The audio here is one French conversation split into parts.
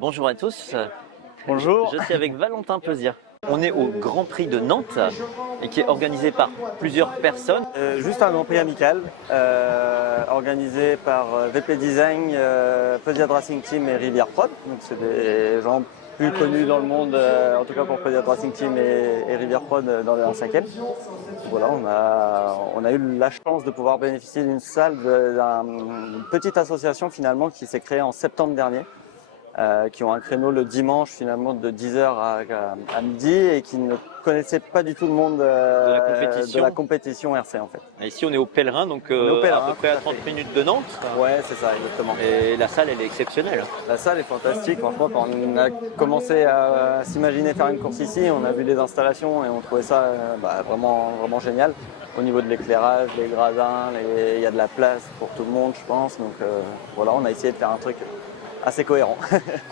Bonjour à tous, Bonjour. je suis avec Valentin Pezir. On est au Grand Prix de Nantes et qui est organisé par plusieurs personnes. Juste un Grand Prix amical organisé par VP Design, Peugeot Racing Team et Rivière Prod. Donc c'est des gens plus connus dans le monde, en tout cas pour Peugeot Racing Team et Rivière Prod dans le 1/5e. Voilà, on a eu la chance de pouvoir bénéficier d'une salle d'une petite association finalement qui s'est créée en septembre dernier. Qui ont un créneau le dimanche finalement de 10h à midi et qui ne connaissaient pas du tout le monde de la compétition RC en fait. Et ici on est au Pèlerin, donc au Pèlerin, à peu près à 30 minutes de Nantes. Ouais, c'est ça, exactement. Et la salle elle est exceptionnelle. La salle est fantastique, franchement quand on a commencé à s'imaginer faire une course ici, on a vu les installations et on trouvait ça vraiment, vraiment génial. Au niveau de l'éclairage, les gradins, il y a de la place pour tout le monde je pense, donc voilà, on a essayé de faire un truc assez cohérent.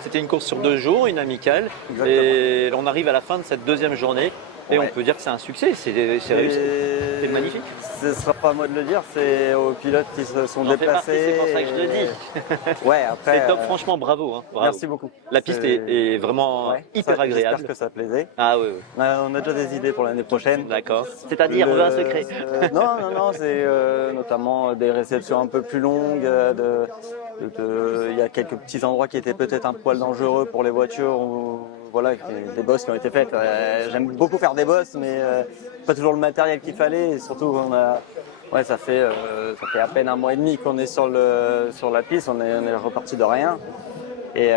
C'était une course sur 2 jours, une amicale. Exactement. Et on arrive à la fin de cette deuxième journée et on peut dire que c'est un succès, c'est réussi, c'est magnifique. Ce ne sera pas à moi de le dire, c'est aux pilotes qui se sont déplacés. C'est pour ça que je le dis. Ouais, après. C'est top, franchement, bravo, hein, bravo. Merci beaucoup. La piste est vraiment hyper agréable. J'espère que ça plaisait. Ah oui, oui. On a déjà des idées pour l'année prochaine. D'accord. C'est-à-dire, on veut un secret. Non, c'est notamment des réceptions un peu plus longues. Il y a quelques petits endroits qui étaient peut-être un poil dangereux pour les voitures. Voilà, des bosses qui ont été faites. J'aime beaucoup faire des bosses, mais pas toujours le matériel qu'il fallait. Et surtout, ça fait à peine un mois et demi qu'on est sur la piste. On est reparti de rien. Et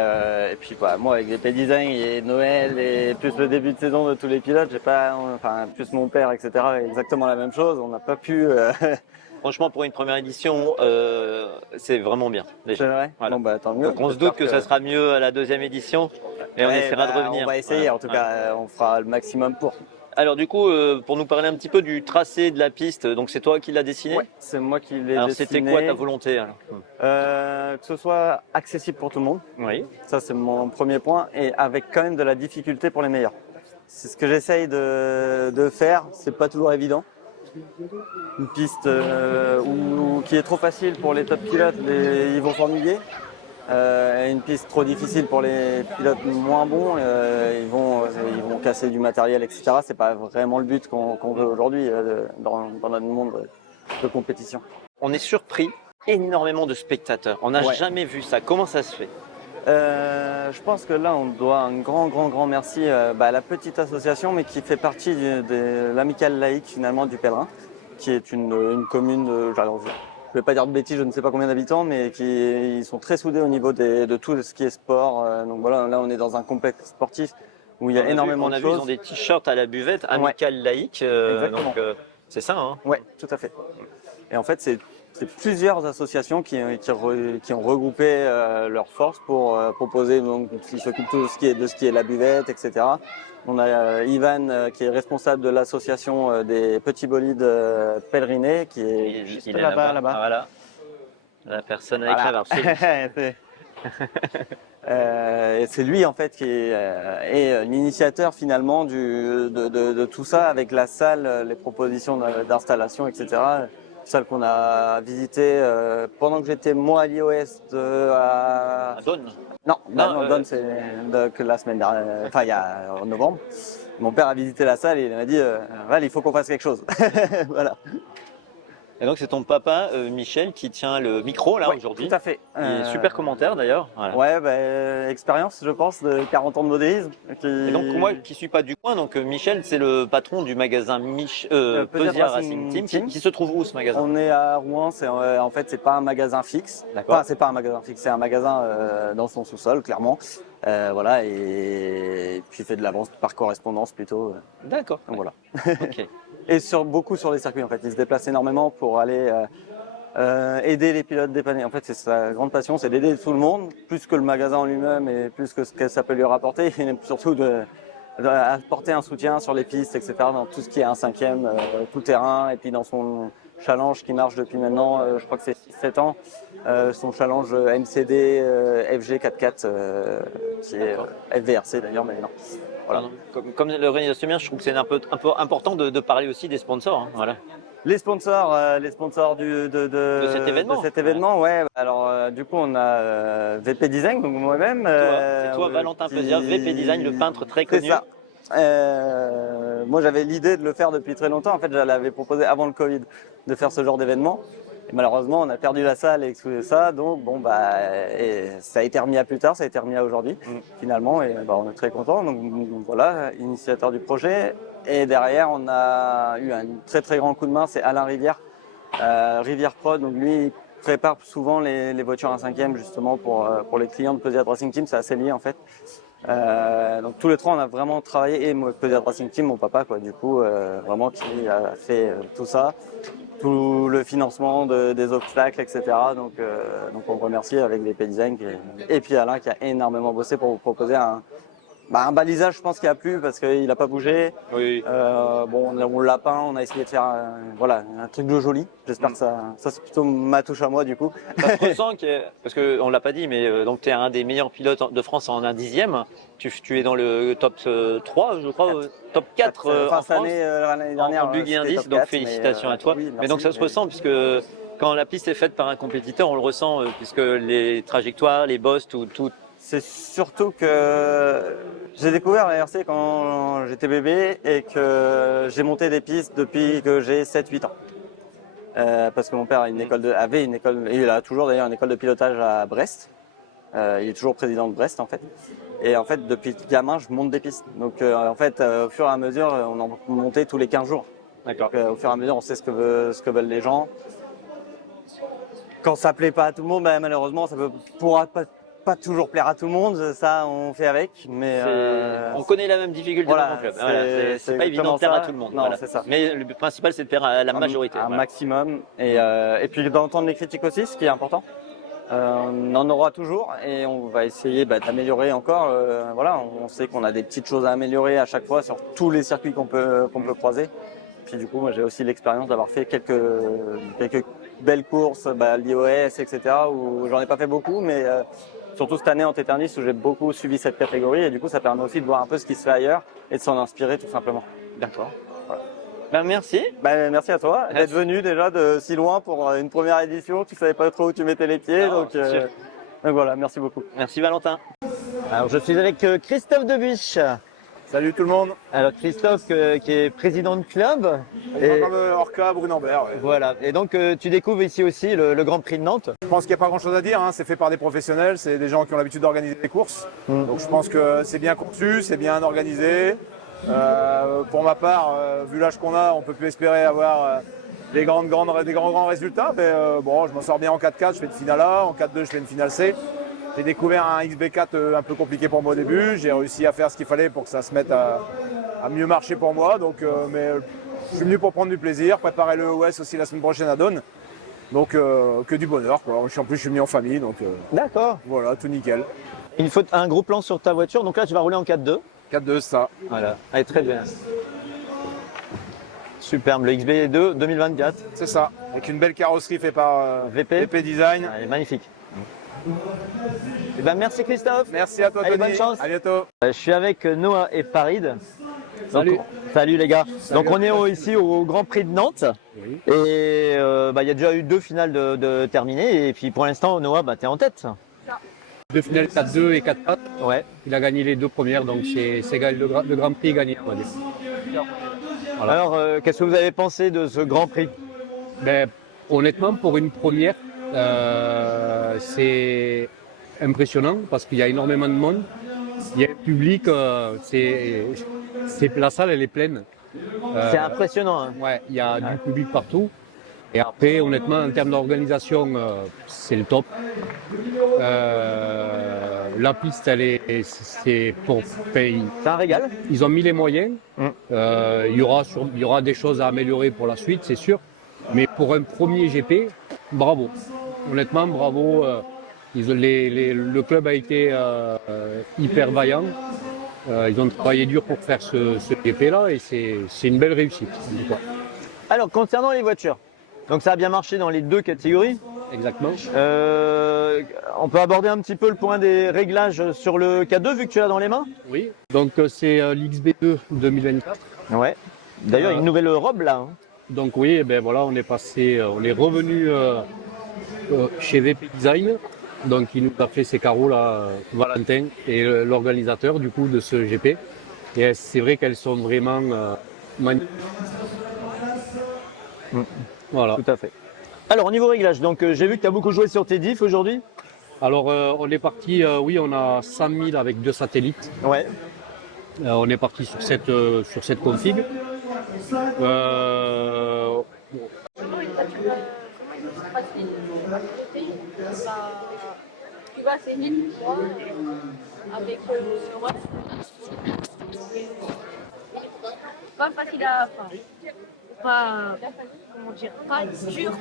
puis moi avec VP Design et Noël et plus le début de saison de tous les pilotes, plus mon père, etc. Exactement la même chose. On n'a pas pu. Franchement, pour une première édition, c'est vraiment bien. C'est vrai. Voilà. Bon, tant mieux. Donc on se doute que ça sera mieux à la deuxième édition et on essaiera de revenir. On va essayer, en tout cas, on fera le maximum pour. Alors du coup, pour nous parler un petit peu du tracé de la piste, donc c'est toi qui l'as dessiné? Oui, c'est moi qui l'ai dessiné. Alors c'était quoi ta volonté alors? Que ce soit accessible pour tout le monde. Oui. Ça c'est mon premier point, et avec quand même de la difficulté pour les meilleurs. C'est ce que j'essaye de faire, c'est pas toujours évident. Une piste qui est trop facile pour les top pilotes, ils vont s'ennuyer. Une piste trop difficile pour les pilotes moins bons, ils vont casser du matériel, etc. C'est pas vraiment le but qu'on veut aujourd'hui dans notre monde de compétition. On est surpris, énormément de spectateurs. On n'a jamais vu ça. Comment ça se fait? Je pense que là, on doit un grand merci à la petite association, mais qui fait partie de l'amicale laïque finalement du Pèlerin, qui est une commune, je ne vais pas dire de bêtises, je ne sais pas combien d'habitants, mais ils sont très soudés au niveau de tout ce qui est sport. Donc voilà, là on est dans un complexe sportif où il y a énormément de choses. Ils ont des t-shirts à la buvette, amicale laïque, donc c'est ça, hein? Ouais, tout à fait. Et en fait, c'est plusieurs associations qui ont regroupé leurs forces pour proposer, donc qui s'occupent de ce qui est la buvette, etc. On a Ivan qui est responsable de l'association des petits bolides pèlerinés, qui est juste là-bas. Ah, voilà, la personne avec la barbe. Et c'est lui en fait qui est l'initiateur finalement de tout ça, avec la salle, les propositions d'installation, etc. Salle qu'on a visitée pendant que j'étais moi à l'IOS à Donne. Non, Donne c'est que la semaine dernière, en novembre. Mon père a visité la salle et il m'a dit Val, il faut qu'on fasse quelque chose. Voilà. Et donc c'est ton papa Michel qui tient le micro là aujourd'hui. Tout à fait. Super commentaire d'ailleurs. Voilà. Ouais, expérience je pense de 40 ans de modélisme. Et donc moi qui suis pas du coin, donc Michel c'est le patron du magasin Peugeot Racing Team qui se trouve où ce magasin? On est à Rouen, en fait c'est pas un magasin fixe. Enfin, c'est pas un magasin fixe, c'est un magasin dans son sous-sol clairement. Voilà, et puis il fait de la vente par correspondance plutôt. D'accord. Donc voilà. Ok. Et beaucoup sur les circuits en fait, il se déplace énormément pour aller aider les pilotes dépanner. En fait, c'est sa grande passion, c'est d'aider tout le monde, plus que le magasin en lui-même et plus que ce que ça peut lui rapporter. Il aime surtout d'apporter un soutien sur les pistes, etc. Dans tout ce qui est 1/5e, tout terrain, et puis dans son challenge qui marche depuis maintenant, je crois que c'est 7 ans, son challenge MCD FG 4x4, qui est FVRC d'ailleurs, mais non. Voilà. Comme l'organisation, je trouve que c'est un peu important de parler aussi des sponsors. Hein, voilà. Les sponsors De cet événement. ouais. Alors du coup on a VP Design, donc moi-même. C'est toi, Valentin Peusière, VP Design, le peintre très C'est connu. ça. Moi j'avais l'idée de le faire depuis très longtemps. En fait, je l'avais proposé avant le Covid de faire ce genre d'événement. Et malheureusement, on a perdu la salle et tout ça, donc bon et ça a été remis à plus tard, ça a été remis à aujourd'hui finalement, et on est très contents. Donc voilà, initiateur du projet. Et derrière, on a eu un très très grand coup de main, c'est Alain Rivière, Rivière Prod. Donc lui, il prépare souvent les voitures 1/5e justement pour les clients de Peusiat Racing Team, c'est assez lié en fait. Donc tous les trois, on a vraiment travaillé, et moi, Peusiat Racing Team, mon papa quoi, du coup, vraiment qui a fait tout ça. Tout le financement des obstacles, etc. Donc on remercie avec VP Design et puis Alain qui a énormément bossé pour vous proposer un balisage, je pense, qui a plu parce qu'il n'a pas bougé. Oui. On l'a peint, on a essayé de faire un truc de joli. J'espère que ça c'est plutôt ma touche à moi du coup. Ça se ressent parce qu'on ne l'a pas dit, mais donc tu es un des meilleurs pilotes de France en 1/10e. Tu es dans le top 3, je crois, top 4 en France. L'année dernière, en buggy indice, donc 4, félicitations à toi. Oui, mais donc ça se ressent puisque quand la piste est faite par un compétiteur, on le ressent puisque les trajectoires, les bosses, tout. C'est surtout que j'ai découvert la RC quand j'étais bébé et que j'ai monté des pistes depuis que j'ai 7-8 ans. Parce que mon père avait une école, et il a toujours d'ailleurs une école de pilotage à Brest. Il est toujours président de Brest en fait. Et en fait, depuis gamin, je monte des pistes. Donc en fait, au fur et à mesure, on en montait tous les 15 jours. D'accord. Au fur et à mesure, on sait ce que veulent les gens. Quand ça plaît pas à tout le monde, malheureusement, ça pourra pas toujours plaire à tout le monde, ça on fait avec, mais on connaît la même difficulté dans mon club. C'est pas évident de plaire à tout le monde. Non, c'est ça. Mais le principal, c'est de plaire à la majorité. Un maximum, et puis d'entendre les critiques aussi, ce qui est important. On en aura toujours et on va essayer d'améliorer encore. On sait qu'on a des petites choses à améliorer à chaque fois sur tous les circuits qu'on peut croiser. Puis du coup, moi j'ai aussi l'expérience d'avoir fait quelques belles courses, l'IOS, etc. où j'en ai pas fait beaucoup, mais surtout cette année en Téternis où j'ai beaucoup suivi cette catégorie, et du coup ça permet aussi de voir un peu ce qui se fait ailleurs et de s'en inspirer tout simplement. D'accord. Voilà. Merci. Merci à toi d'être venu déjà de si loin pour une première édition. Tu savais pas trop où tu mettais les pieds, donc voilà, merci beaucoup. Merci Valentin. Alors je suis avec Christophe Debuche. Salut tout le monde. Alors Christophe qui est président de club. Orca Brunambert. Ouais. Voilà. Et donc tu découvres ici aussi le Grand Prix de Nantes. Je pense qu'il n'y a pas grand chose à dire, c'est fait par des professionnels, c'est des gens qui ont l'habitude d'organiser des courses. Donc je pense que c'est bien conçu, c'est bien organisé. Pour ma part, vu l'âge qu'on a, on peut plus espérer avoir des grands résultats. Mais je m'en sors bien en 4x4, je fais une finale A, en 4x2 je fais une finale C. J'ai découvert un XB4 un peu compliqué pour moi au début. J'ai réussi à faire ce qu'il fallait pour que ça se mette à mieux marcher pour moi. Donc, mais je suis venu pour prendre du plaisir, préparer le OS aussi la semaine prochaine à Donne. Donc que du bonheur, quoi. En plus, je suis venu en famille, donc d'accord. Voilà, tout nickel. Il faut un gros plan sur ta voiture. Donc là, tu vas rouler en 4x2. 4x2, ça. Voilà. Allez, très bien. Superbe, le XB2 2024. C'est ça, avec une belle carrosserie faite par VP Design. Elle est magnifique. Merci Christophe. Merci à toi Tony. Bonne chance. À bientôt. Je suis avec Noah et Farid. Salut. Salut les gars. Salut. Donc on est ici au Grand Prix de Nantes. Oui. Et il y a déjà eu 2 finales de terminées. Et puis pour l'instant, Noah, tu es en tête. 2 finales 4-2 et 4-4. Ouais. Il a gagné les 2 premières, donc c'est le Grand Prix gagné, on va dire. Voilà. Alors, qu'est-ce que vous avez pensé de ce Grand Prix? Honnêtement, pour une première, c'est impressionnant parce qu'il y a énormément de monde. Il y a un public, la salle elle est pleine. C'est impressionnant. Hein. Ouais, il y a du public partout. Et après, honnêtement, en termes d'organisation, c'est le top. La piste, c'est un régal. Ils ont mis les moyens. Il y aura des choses à améliorer pour la suite, c'est sûr. Mais pour un premier GP, bravo. Honnêtement, bravo. Le club a été hyper vaillant. Ils ont travaillé dur pour faire ce GP-là et c'est une belle réussite. Alors, concernant les voitures, donc ça a bien marché dans les 2 catégories. Exactement. On peut aborder un petit peu le point des réglages sur le K2 vu que tu l'as dans les mains. Oui. Donc c'est l'XB2 2024. Ouais. D'ailleurs, une nouvelle robe là. Hein. Donc oui, eh ben voilà, on est revenu chez VP Design. Donc il nous a fait ces carreaux là, Valentin et l'organisateur du coup de ce GP. Et c'est vrai qu'elles sont vraiment magnifiques. Voilà. Tout à fait. Alors, au niveau réglage, donc j'ai vu que tu as beaucoup joué sur tes diffs aujourd'hui. Alors on est parti, oui, on a 100 000 avec 2 satellites. Ouais. On est parti sur cette config. Tu vas essayer de voir avec pas facile à pas comment dire, pas dur,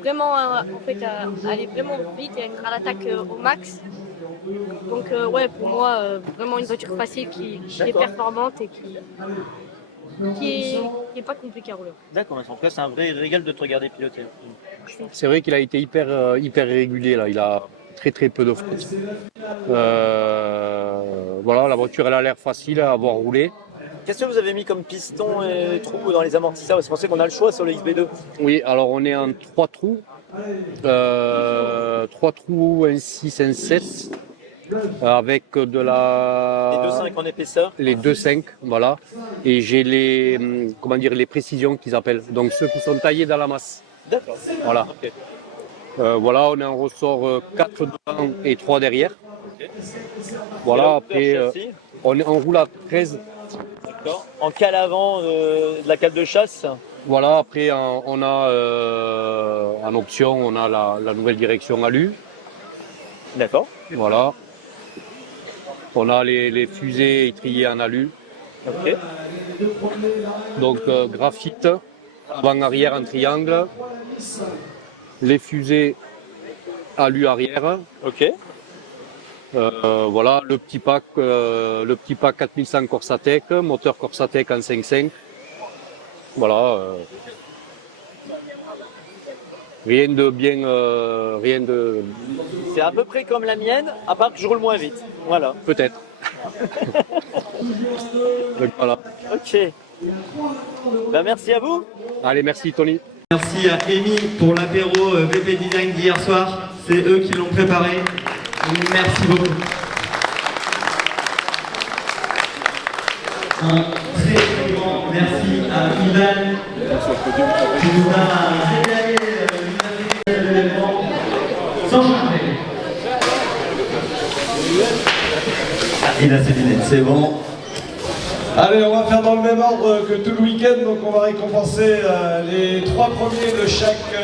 vraiment en fait aller vraiment vite et être à l'attaque au max. Donc ouais, pour moi vraiment une voiture facile qui est performante et qui est pas compliquée à rouler. D'accord, en tout cas, c'est un vrai régal de te regarder piloter. C'est vrai qu'il a été hyper régulier là. Il a très peu de fautes. Voilà, la voiture elle a l'air facile à avoir roulé. Qu'est-ce que vous avez mis comme piston et trous dans les amortisseurs? Parce qu'on sait qu'on a le choix sur le XB2. Oui, alors on est en 3 trous. 3 trous, un 6, un 7. Avec de la... Les 2,5 en épaisseur. Les 2,5, voilà. Et j'ai les précisions qu'ils appellent. Donc ceux qui sont taillés dans la masse. D'accord. Voilà. Okay. Voilà, on est en ressort 4 devant et 3 derrière. Okay. Voilà, après on roule à 13. D'accord. En cale avant de la cale de chasse. Voilà, après on a en option, on a la nouvelle direction alu. D'accord. Voilà. On a les fusées étriées en alu. Ok. Donc graphite, avant-arrière en triangle. Les fusées alu arrière. Ok. Voilà, le petit pack 4100 Corsatec, moteur Corsatec en 5.5. Voilà. Rien de. C'est à peu près comme la mienne, à part que je roule moins vite. Voilà. Peut-être. Donc voilà. Ok. Ben, merci à vous. Allez, merci Tony. Merci à Amy pour l'apéro VP Design d'hier soir. C'est eux qui l'ont préparé. Merci beaucoup. Un très très grand merci à Ivan qui nous a régalé l'événement sans changer. Il a ses lunettes, c'est bon. Allez, on va faire dans le même ordre que tout le week-end, donc on va récompenser les 3 premiers de chaque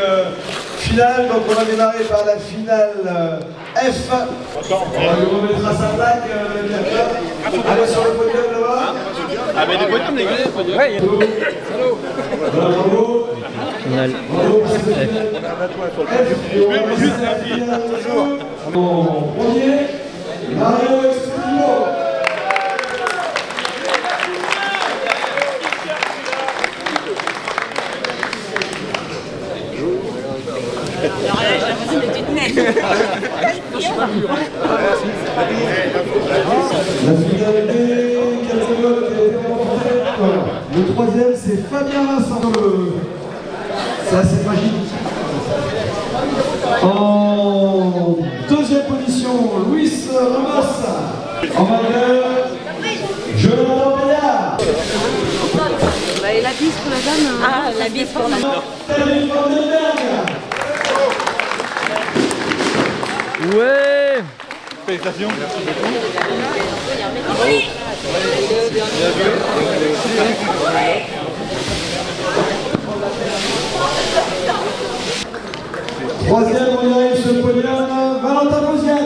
finale. Donc on va démarrer par la finale F. On lui remettra sa plaque, allez sur le podium là-bas. Ah mais les podiums les gars. Ouais, bravo. Finale. F. Et on va passer à la finale en premier, Mario Explimo. Alors là, j'ai l'impression d'être une nette. La finale des 4 pilotes est remportée. Voilà. Le troisième, c'est Fabien Vincent. C'est assez magique. En deuxième position, Luis Ramos. En vainqueur, Jonathan Bédard. Et la bise pour la dame. Ah, la bise pour la dame. Terry Vandenberg. Ouais. Félicitations. Troisième, on arrive sur le podium, Valentin Posiat.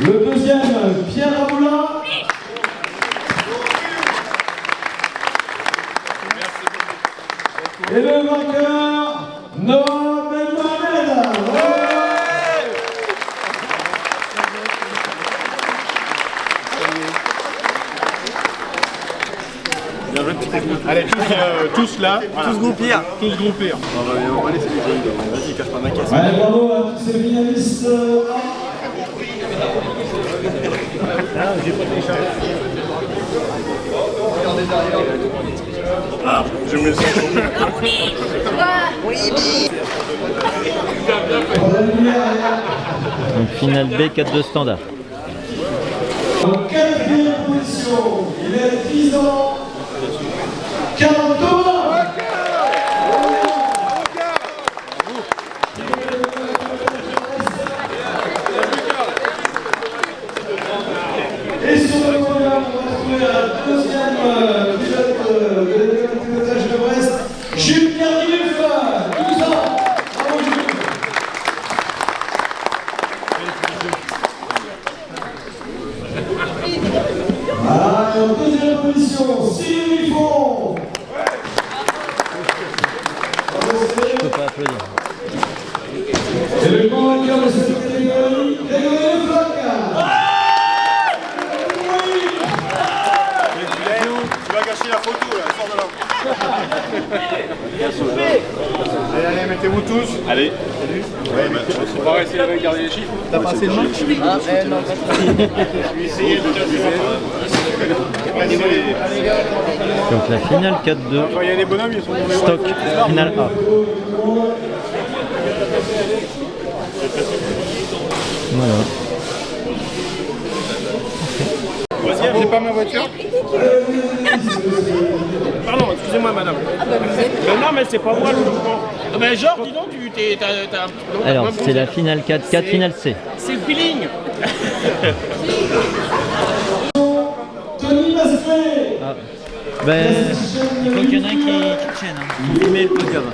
Le deuxième, Pierre Aboulin. Et le vainqueur, Noah Benmohamed. Allez, tous là, voilà. Tous groupir. Tous groupir. On va laisser les jeux. Vas-y, cache pas ma caisse. Ouais, bravo à tous ces finalistes. J'ai pas téléchargé. Donc finale B, 4-2 standard. En quatrième position, il a 10 ans, 42 ans. Et sur le podium, on va trouver un deuxième pilote de pilotage de Brest, Jules Cardiff, 12 ans. Bravo Jules. Voilà, et en deuxième position, Sylvie Buffon. Je peux pas applaudir. Et le grand vainqueur de cette catégorie, Grégory Lefloc. Tu vas gâcher la photo là, sors de là. Allez, mettez-vous tous. Allez. On va essayer de regarder les chiffres. T'as pas assez de main? Ah, non, pas de essayer de Donc la finale 4-2. il y a des bonhommes, ils sont Stock, finale A. Voilà. J'ai pas ma voiture. Pardon, excusez-moi madame. Non mais c'est pas moi le mouvement. Ben genre, dis donc, t'as... Alors, c'est la finale 4, finale C. C'est le peeling. Tony Masquet. Ah. Ben, il faut qu'il y en ait un qui tienne, qui met le podium.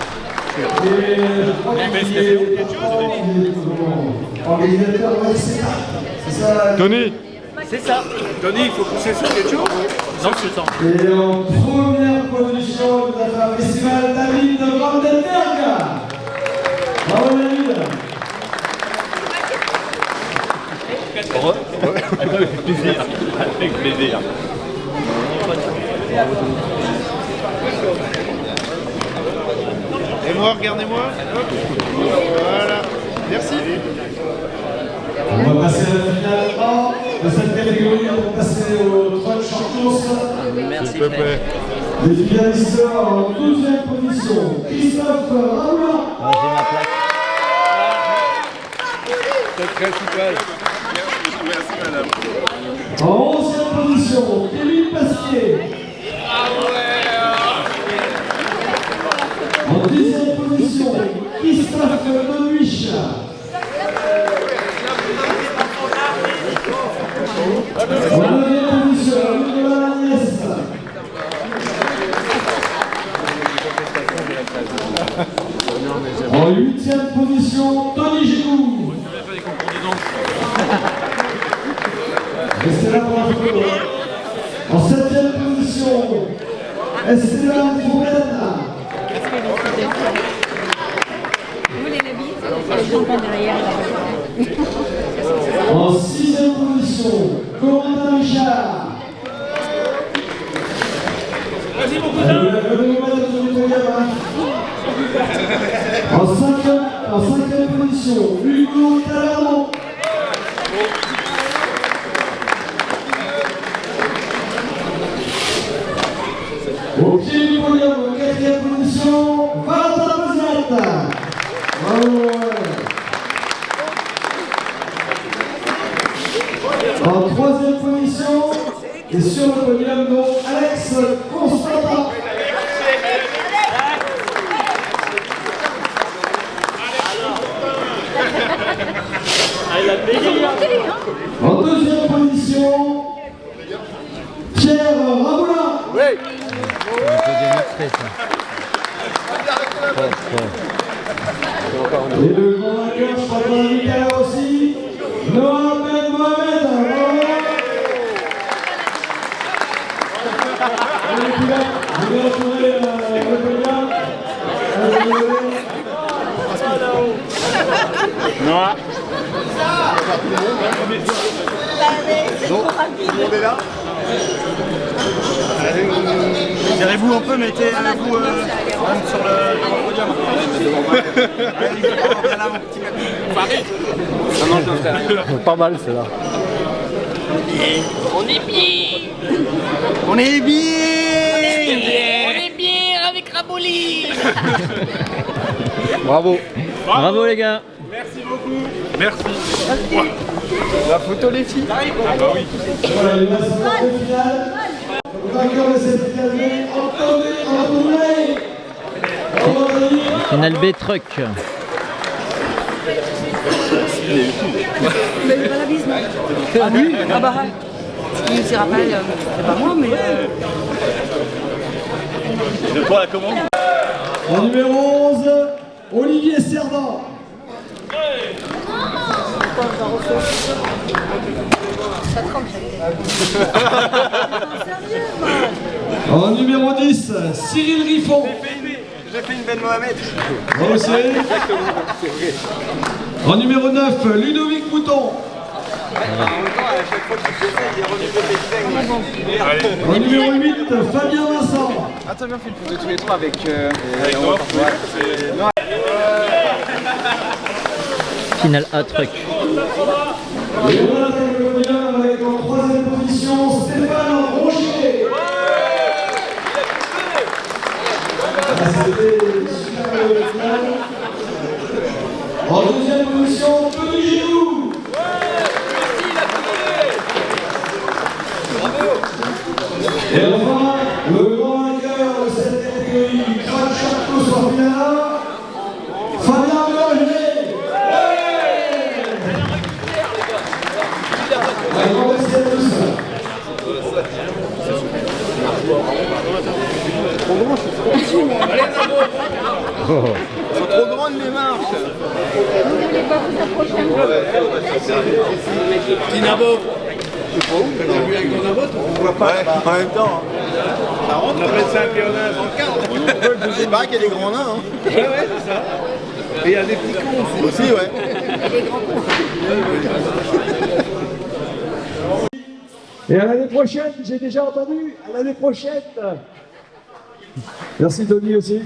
Organisateur, c'est ça. Tony. C'est ça. Tony, il faut pousser sur quelque chose. Non, je sens. Et en première position, nous avons un festival David de Vandenberg. Bravo David. Avec plaisir. Avec plaisir. Et moi, regardez-moi. Voilà. Merci. On va passer à la finale A de cette catégorie. On va passer au truck short course. Merci. S'il te plaît. Les finalistes en 12e position, Christophe Raoula. Ah, j'ai ma plaque. Très super. Merci madame. En 11e position, Kevin Pasquier. En 10e position, Christophe Denuich. En 9e position, Nicolas Agnès. En 8e position, Tony Gigou. Restez là pour la photo. En 7e position, Esteban Fourlaine. Vous les habits, derrière. En 6e position, Corentin Richard. Vas-y mon cousin. En 5e position, Hugo Tavernon. Au pied du podium, en 4e position, Valentin Posiat. Bravo. En 3e position, et sur le podium, donc Alex Constantin. En 2e position, Pierre Ramoulin. Oui. Un podium express, ça. Et le grand vainqueur, je crois qu'on a mis là aussi, Noah Ben Mohamed. Allez, puis là, je vais retrouver le podium. Noah. Donc, tout le monde est là. Tirez-vous un peu, mettez-vous sur le podium. Paris. Pas mal, c'est là. On est bien. On est bien. On est bien avec Raboli. Bravo. Bravo les gars. Merci beaucoup. Merci. La photo les filles. Voilà, il va se faire le final. Le vainqueur de cette finale, Anthony. Final B truck. Mais pas la bise, non. Ah oui. Ah bah il se rappelle, c'est pas moi, mais... De quoi la commande? En numéro 11, Olivier Servan. Ça trempe, En numéro 10, Cyril Riffon. J'ai fait une belle Mohamed. Moi aussi. En numéro 9, Ludovic Mouton. En numéro 8, Fabien Vincent. Attends, bien fait une photo tous les trois avec Final A truck. Et voilà le podium avec en troisième position Stéphane Rocher. C'était une super finale. En deuxième position, Tony Giroux. Et enfin, le grand vainqueur de cette catégorie, Crack Charcot sur finale, Fabien Bélanger. Un grand merci à tous. Ils sont trop grandes les marches. Petit Nabo. Je sais pas où, t'as vu avec ton Nabo? On voit pas. Ouais, en même temps. Ça rentre. On appelle ça un pléonasme en quart. C'est pareil qu'il y a des grands nains. Hein. Ouais, ouais, c'est ça. Et il y a des petits cons aussi. Aussi, ouais. Et à l'année prochaine, j'ai déjà entendu, à l'année prochaine. Merci Tony aussi.